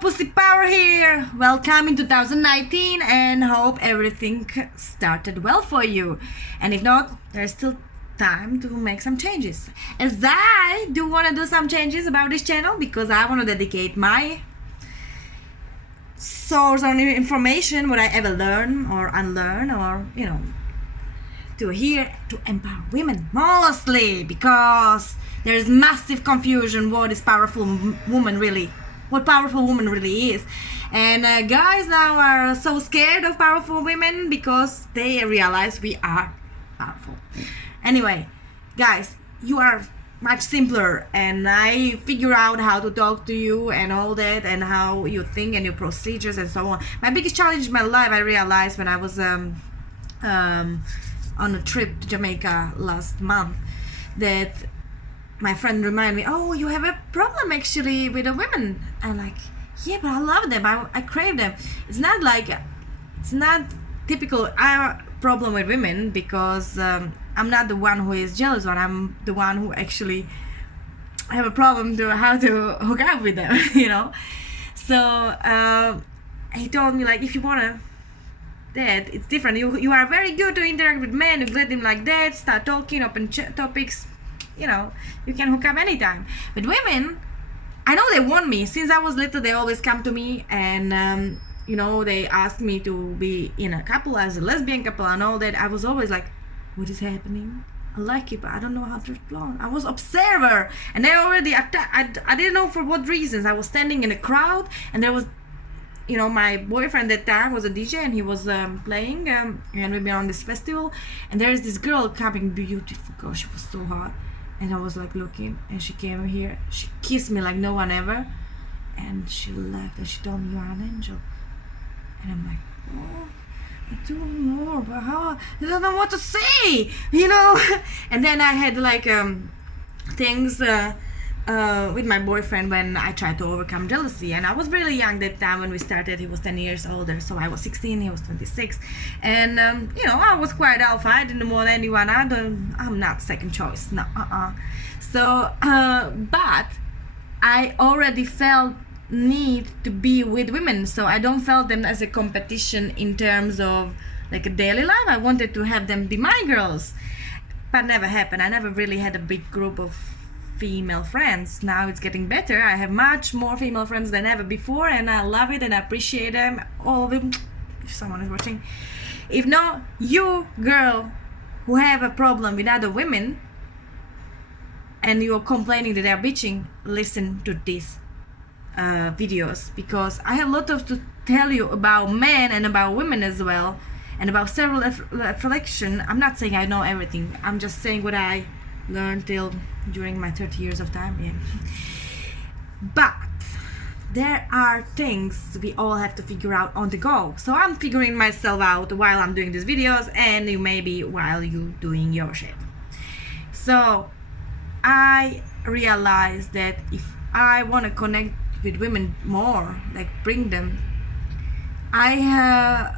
Pussy Power here! Welcome in 2019 and hope everything started well for you. And if not, there's still time to make some changes. As I do want to do some changes about this channel because I want to dedicate my source of information, what I ever learn or unlearn or, to here to empower women mostly because there's massive confusion what powerful woman really is, and guys now are so scared of powerful women because they realize we are powerful. Anyway, guys, you are much simpler, and I figure out how to talk to you and all that, and how you think and your procedures and so on. My biggest challenge in my life, I realized when I was on a trip to Jamaica last month, that my friend reminded me, oh, you have a problem actually with the women. I'm like, yeah, but I love them, I crave them. It's not typical problem with women because I'm not the one who is jealous one. I'm the one who actually have a problem to how to hook up with them, So he told me, like, if you wanna that, it's different. You are very good to interact with men. You let them like that, start talking, open topics. You can hook up anytime. With women, I know they want me. Since I was little, they always come to me and they asked me to be in a couple as a lesbian couple and all that. I was always like, what is happening? I like it, but I don't know how to respond. I was observer, and they already I didn't know for what reasons. I was standing in a crowd, and there was my boyfriend at that time was a DJ, and he was playing, and we've been on this festival, and there is this girl coming, beautiful girl, she was so hot, and I was like looking, and she came here, she kissed me like no one ever, and she left, and she told me, you are an angel. And I'm like, oh, I do more, but how? I don't know what to say, And then I had like things with my boyfriend when I tried to overcome jealousy, and I was really young that time when we started. He was 10 years older, so I was 16, he was 26, and I was quite alpha. I didn't want anyone. I'm not second choice, no. So but I already felt need to be with women, so I don't felt them as a competition in terms of like a daily life. I wanted to have them be my girls, but never happened. I never really had a big group of female friends. Now it's getting better. I have much more female friends than ever before, and I love it and I appreciate them, all of them, if someone is watching. If not, you girl who have a problem with other women and you're complaining that they're bitching, listen to these videos, because I have a lot to tell you about men and about women as well, and about several reflection. I'm not saying I know everything, I'm just saying what I learned during my 30 years of time, But there are things we all have to figure out on the go. So I'm figuring myself out while I'm doing these videos, and you maybe while you doing your shit. So I realized that if I want to connect with women more, like bring them, I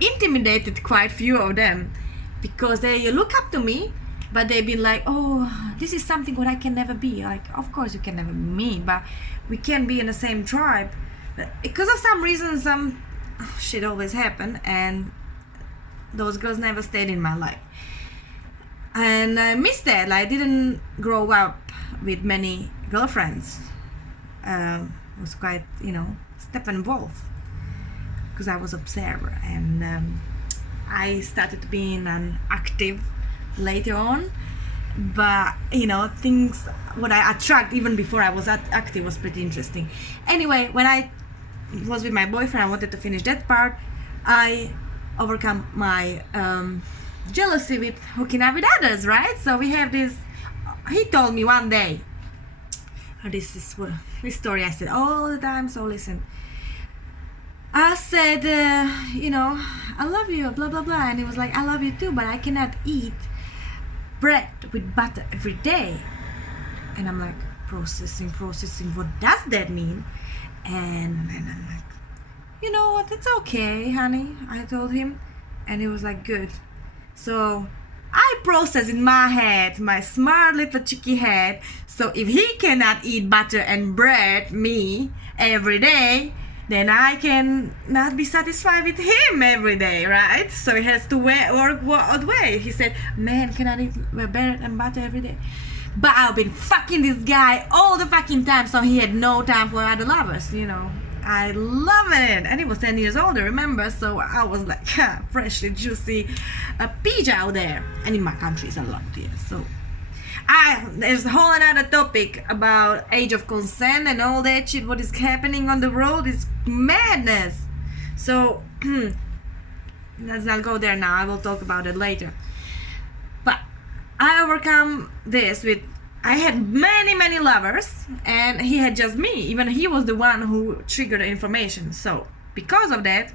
intimidated quite few of them because they look up to me, but they've been like, oh, this is something what I can never be. Like, of course you can never be me, but we can be in the same tribe. But because of some reason, some shit always happened, and those girls never stayed in my life. And I missed that. Like, I didn't grow up with many girlfriends. Was quite, step involved because I was observer, and I started being an active later on, but things what I attract even before I was active was pretty interesting. Anyway, when I was with my boyfriend, I wanted to finish that part. I overcome my jealousy with hooking up with others, right? So we have this, he told me one day, this story I said all the time, so listen. I said, I love you, blah blah blah, and he was like, I love you too, but I cannot eat bread with butter every day. And I'm like, processing, what does that mean? And I'm like, you know what, it's okay, honey, I told him, and he was like, good. So I process in my head, my smart little cheeky head, so if he cannot eat butter and bread, me, every day, then I can not be satisfied with him every day, right? So he has to work one way. He said, man, can I eat bread and butter every day? But I've been fucking this guy all the fucking time, so he had no time for other lovers, you know. I love it. And he was 10 years older, remember? So I was like, freshly juicy peach out there. And in my country it's a lot here, so there's a whole another topic about age of consent and all that shit. What is happening on the road is madness. So let's not go there now. I will talk about it later. But I overcome this with, I had many lovers, and he had just me. Even he was the one who triggered the information. So because of that,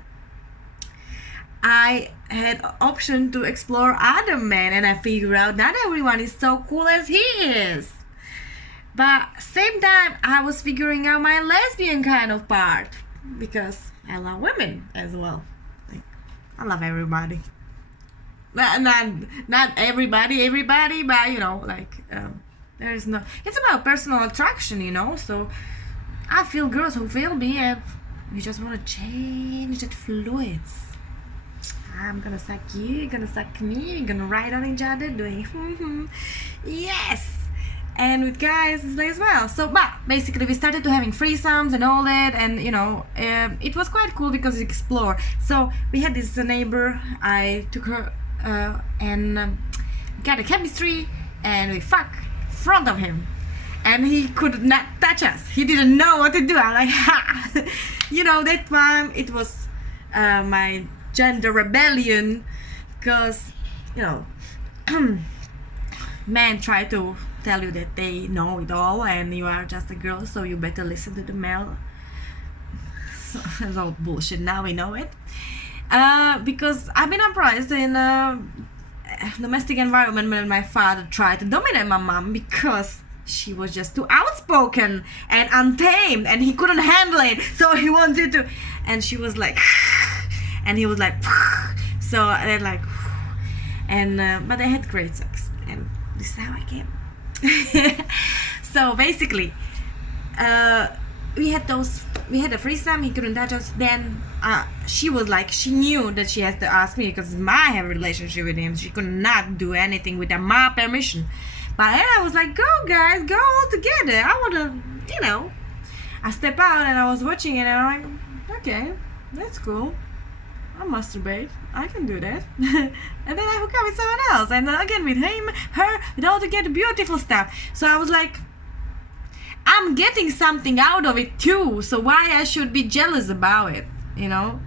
I had option to explore other men, and I figured out not everyone is so cool as he is. But same time, I was figuring out my lesbian kind of part, because I love women as well. Like, I love everybody. Not everybody, but you know, like there's no. It's about personal attraction, you know. So I feel girls who feel me, and we just want to change that fluids. I'm gonna suck you, you're gonna suck me, we're gonna ride on each other doing yes. And with guys as well. So but basically we started to having threesomes and all that, and you know, it was quite cool because it explored. So we had this neighbor, I took her and got a chemistry, and we fuck in front of him, and he could not touch us. He didn't know what to do. I'm like, ha. You know, that time it was my gender rebellion, because you know men try to tell you that they know it all and you are just a girl, so you better listen to the male. So it's all bullshit. Now we know it, because I've been surprised in a domestic environment when my father tried to dominate my mom, because she was just too outspoken and untamed, and he couldn't handle it, so he wanted to, and she was like and he was like, so they're like, and but they had great sex, and this is how I came. So basically, we had a threesome. He couldn't touch us. Then she was like, she knew that she has to ask me, because I have a relationship with him. She could not do anything without my permission. But then I was like, go guys, go all together. I wanna, you know. I step out and I was watching it, and I'm like, okay, that's cool. I masturbate, I can do that. And then I hook up with someone else, and again with him, her, with all together, beautiful stuff. So I was like, I'm getting something out of it too, so why I should be jealous about it, you know?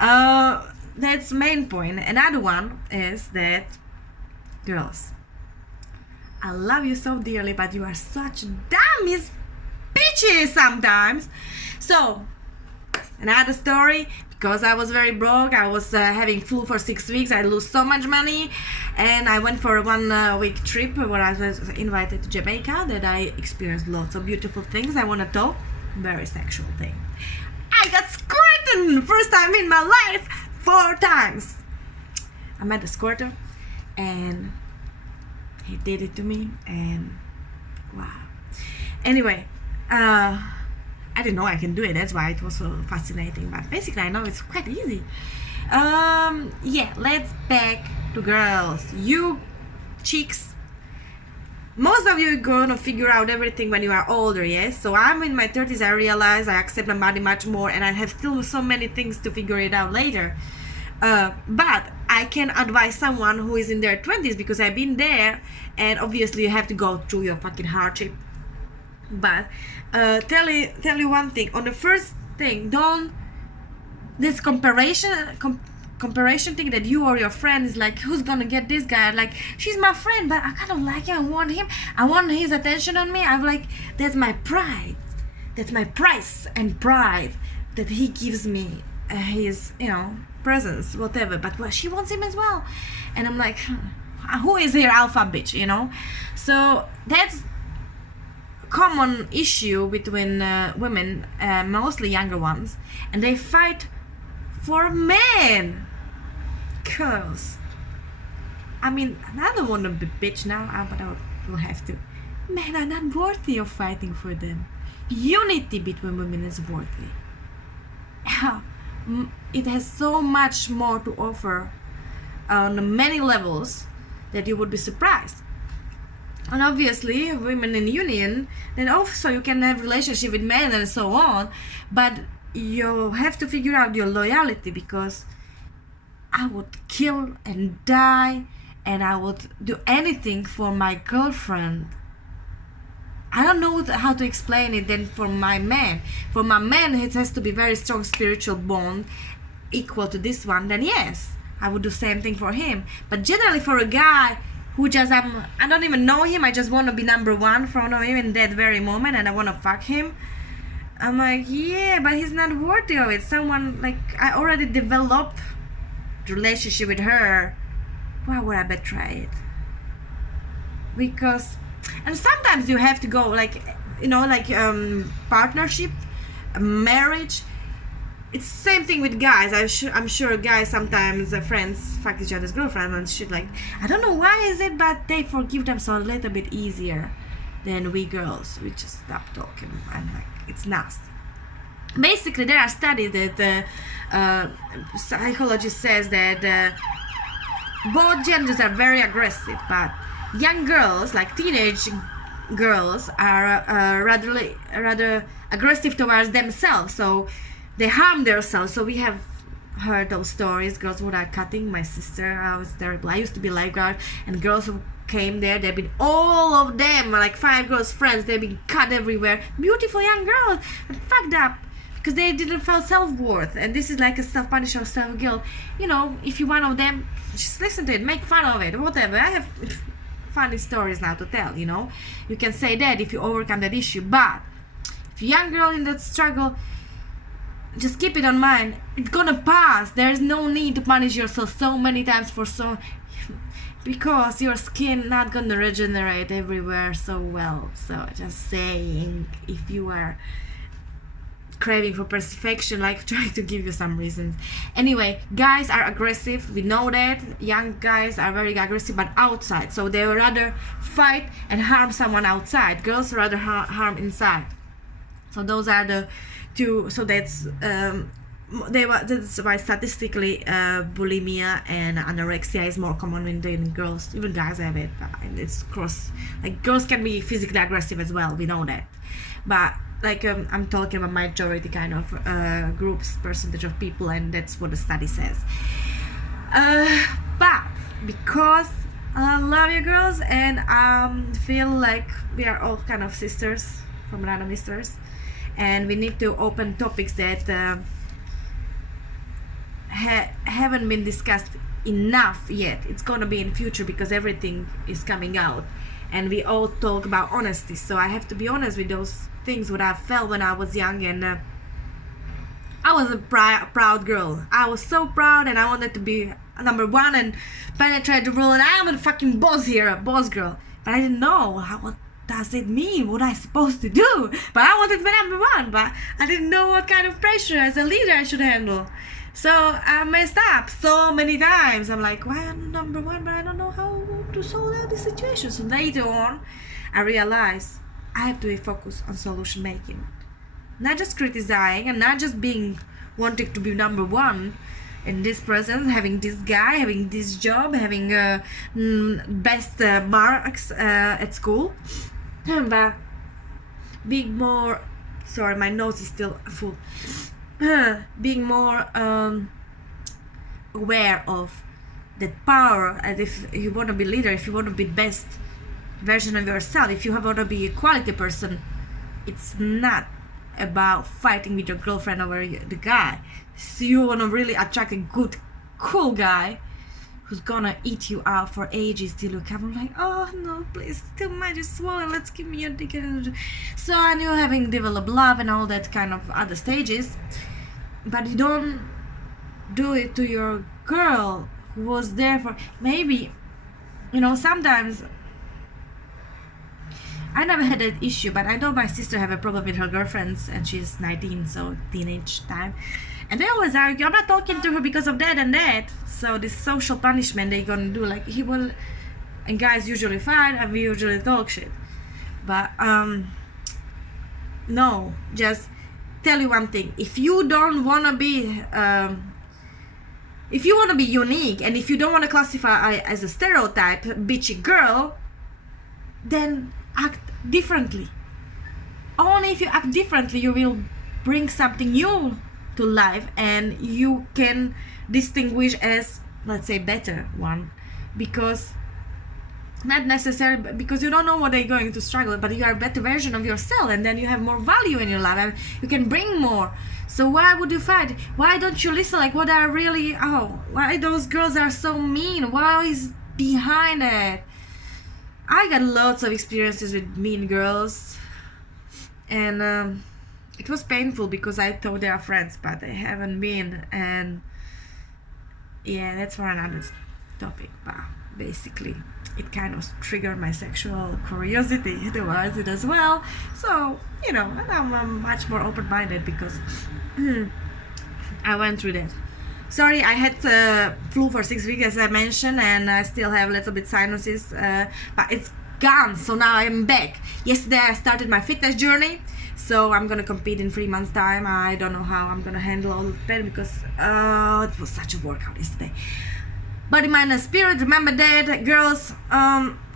That's the main point. Another one is that, girls, I love you so dearly, but you are such dumb bitches sometimes. So another story. Because I was very broke, I was having flu for 6 weeks, I lost so much money, and I went for a 1 week trip where I was invited to Jamaica, that I experienced lots of beautiful things. I want to talk, very sexual thing. I got squirted first time in my life 4 times. I met a squirter, and he did it to me, and wow. Anyway, I didn't know I can do it, that's why it was so fascinating, but basically I know it's quite easy. Yeah, let's back to girls. You chicks, most of you are gonna figure out everything when you are older, yes? So I'm in my 30s, I realize I accept my body much more, and I have still so many things to figure it out later. But I can advise someone who is in their 20s, because I've been there, and obviously you have to go through your fucking hardship. But tell you one thing. On the first thing, don't this comparison thing that you or your friend is like, who's gonna get this guy? Like, she's my friend, but I kind of like him. I want him. I want his attention on me. I'm like, that's my pride. That's my price and pride that he gives me. His, you know, presence, whatever. But well, she wants him as well, and I'm like, who is here alpha bitch? You know. So that's common issue between women, mostly younger ones, and they fight for men. Girls, I mean, I don't want to be bitch now, but I will have to. Men are not worthy of fighting for them. unity between women is worthy. It has so much more to offer on many levels that you would be surprised. And obviously women in union, then also you can have relationship with men and so on, but you have to figure out your loyalty, because I would kill and die and I would do anything for my girlfriend. I don't know how to explain it. Then for my man, it has to be very strong spiritual bond equal to this one. Then yes, I would do same thing for him. But generally for a guy who just I don't even know him, I just want to be number one for him in that very moment, and I want to fuck him. I'm like, yeah, but he's not worthy of it. Someone like I already developed relationship with her. Why would I betray it? Because, and sometimes you have to go like, partnership, marriage. It's the same thing with guys. I'm sure guys sometimes friends fuck each other's girlfriends and shit. Like, I don't know why is it, but they forgive them so a little bit easier than we girls. We just stop talking and like it's nasty. Basically, there are studies that psychology says that both genders are very aggressive, but young girls, like teenage girls, are rather aggressive towards themselves. So they harm themselves. So we have heard those stories. Girls who are cutting. My sister, I was terrible. I used to be lifeguard, and girls who came there, they've been all of them, like 5 girls friends, they've been cut everywhere. Beautiful young girls, and fucked up because they didn't feel self-worth. And this is like a self-punish or self-guilt. If you're one of them, just listen to it, make fun of it, whatever. I have funny stories now to tell. You can say that if you overcome that issue. But if you're a young girl in that struggle, just keep it on mind. It's gonna pass. There's no need to punish yourself so many times because your skin not gonna regenerate everywhere so well. So just saying, if you are craving for perfection, like trying to give you some reasons. Anyway, guys are aggressive, we know that. Young guys are very aggressive, but outside, so they would rather fight and harm someone outside. Girls rather harm inside. So those are the two. So that's why statistically bulimia and anorexia is more common in girls. Even guys have it, but it's cross. Like, girls can be physically aggressive as well, we know that. But like I'm talking about majority kind of groups, percentage of people, and that's what the study says. But because I love you girls, and feel like we are all kind of sisters from random misters, and we need to open topics that haven't been discussed enough yet. It's gonna be in future because everything is coming out, and we all talk about honesty. So I have to be honest with those things what I felt when I was young, and I was a proud girl. I was so proud, and I wanted to be number one and penetrate the world, and I am a fucking boss here, a boss girl. But I didn't know what does it mean, what I supposed to do. But I wanted to be number one, but I didn't know what kind of pressure as a leader I should handle. So I messed up so many times. I'm like, why I'm number one, but I don't know how to solve out the situation. So later on, I realized I have to be focused on solution making, not just criticizing, and not just wanting to be number one in this present, having this guy, having this job, having best marks at school, but being more, sorry, my nose is still full, being more aware of that power. And if you want to be leader, if you want to be best version of yourself, if you want to be a quality person, it's not about fighting with your girlfriend over the guy. So you want to really attract a good, cool guy who's gonna eat you out for ages till you come. I'm like, oh no, please, too much is swollen, let's give me your dick. So I knew having developed love and all that kind of other stages, but you don't do it to your girl who was there for maybe, sometimes. I never had that issue, but I know my sister have a problem with her girlfriends, and she's 19, so teenage time. And they always argue, I'm not talking to her because of that and that. So this social punishment they're gonna do, like and guys usually fight, and we usually talk shit. But No, just tell you one thing. If you don't want to be if you want to be unique, and if you don't want to classify as a stereotype bitchy girl, then act differently. Only if you act differently, you will bring something new to life, and you can distinguish as, let's say, better one. Because not necessarily because you don't know what they're going to struggle, but you are a better version of yourself, and then you have more value in your life, and you can bring more. So why would you fight? Why don't you listen? Like, what are really, why those girls are so mean? What is behind it? I got lots of experiences with mean girls, and it was painful because I thought they are friends, but they haven't been. And yeah, that's for another topic, but basically it kind of triggered my sexual curiosity towards it as well. So, and I'm much more open-minded because I went through that. Sorry, I had flu for 6 weeks, as I mentioned, and I still have a little bit sinuses, but it's gone, so now I'm back. Yesterday I started my fitness journey, so I'm gonna compete in 3 months time. I don't know how I'm gonna handle all of that because it was such a workout yesterday. Body, mind and spirit, remember that, girls.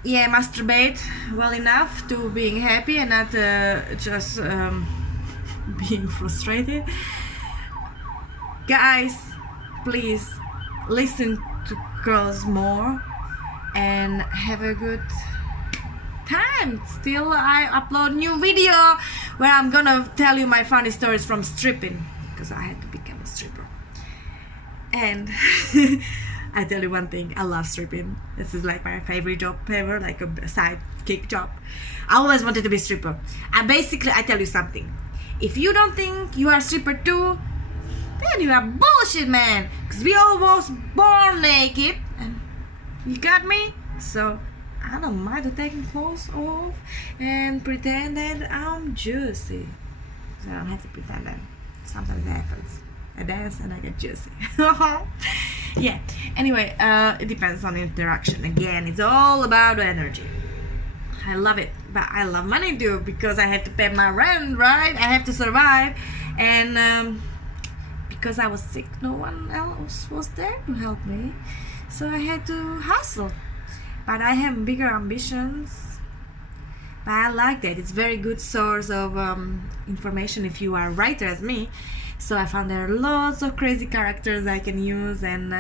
Masturbate well enough to being happy and not just being frustrated. Guys, please listen to girls more and have a good time. Still, I upload new video where I'm gonna tell you my funny stories from stripping, because I had to become a stripper. And I tell you one thing, I love stripping. This is like my favorite job ever, like a sidekick job. I always wanted to be a stripper. I tell you something. If you don't think you are a stripper too, then you are bullshit, man. Because we all was born naked. And you got me? So I don't mind to taking clothes off and pretend that I'm juicy. So I don't have to pretend that. Sometimes it happens. I dance and I get juicy. Yeah. Anyway, it depends on the interaction. Again, it's all about energy. I love it, but I love money too because I have to pay my rent, right? I have to survive, and because I was sick, no one else was there to help me, so I had to hustle. But I have bigger ambitions. But I like that. It's very good source of information if you are a writer as me. So I found there are lots of crazy characters I can use, and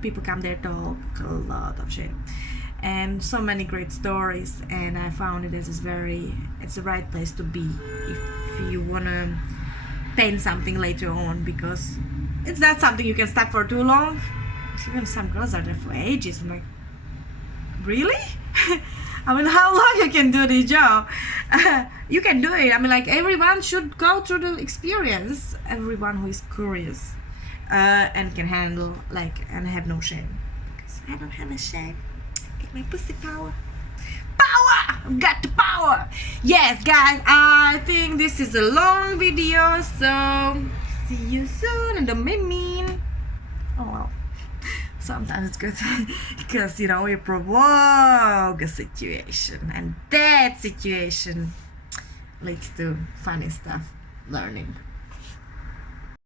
people come there to talk a lot of shit, and so many great stories. And I found it as it's the right place to be if you wanna paint something later on, because it's not something you can start for too long. Even some girls are there for ages. I'm like, really? I mean, how long you can do this job? You can do it. I mean, like, everyone should go through the experience. Everyone who is curious and can handle, and have no shame. Because I don't have a shame. Get my pussy power. Power! I've got the power! Yes, guys, I think this is a long video, so see you soon. And don't be mean. Oh, well. Sometimes it's good because you provoke a situation, and that situation leads to funny stuff, learning.